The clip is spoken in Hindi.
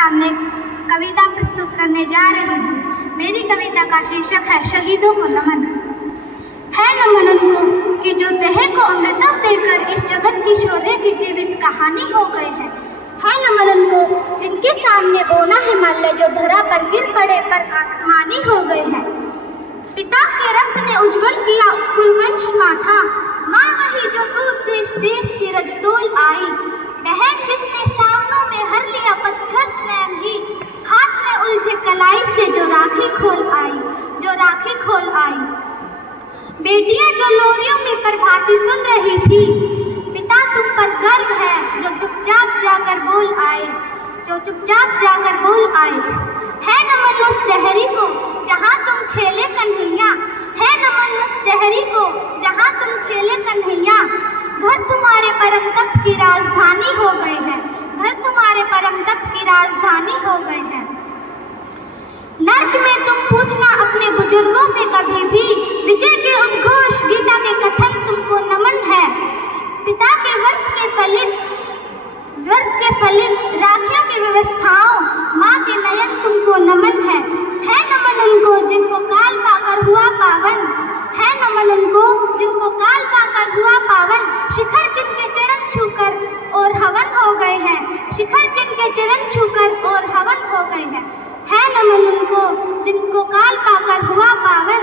सामने कविता प्रस्तुत करने जा रही हूँ। मेरी कविता का शीर्षक है शहीदों को नमन। है नमन उनको कि जो देह को अमृता देकर इस जगत की शौर्य की जीवित कहानी हो गए हैं। है नमन उनको जिनके सामने ओना हिमालय जो धरा पर गिर पड़े पर आसमानी हो गए हैं। पिता के रक्त ने उज्जवल किया कुलवंश माथा, माँ वही जो दूध से इस देश की रजतोल आई। बहन जिसने सावनों में हर लिया पत्थर स्वयं ही, हाथ में उलझे कलाई से जो राखी खोल आई। बेटियां जो लोरियों में प्रभाती सुन रही थी, पिता तुम पर गर्व है जो चुपचाप जाकर बोल आए। है नमन उस दहरी को जहाँ तुम खेले कन्हैया, है नमन उस दहरी को जहाँ तुम खेले कन्हैया। घर तुम्हारे परम तप की राजधानी हो गए हैं, घर तुम्हारे परम तप की राजधानी हो गए हैं। नर्क में तुम पूछना अपने बुजुर्गों से कभी भी, विजय के उद्घोष गीता के कथन तुमको नमन है। पिता के वर्ष के फलित राखियों की व्यवस्थाओं, माँ के नयन तुमको नमन है। है नमन उनको जिनको काल पाकर हुआ पावन, है नमन उनको जिनको काल पाकर हुआ पावन। शिखर जिनके चरण छूकर और हवन हो गए हैं, शिखर जिनके चरण छूकर और हवन हो गए हैं। है नमन उनको जिनको काल पाकर हुआ पावन।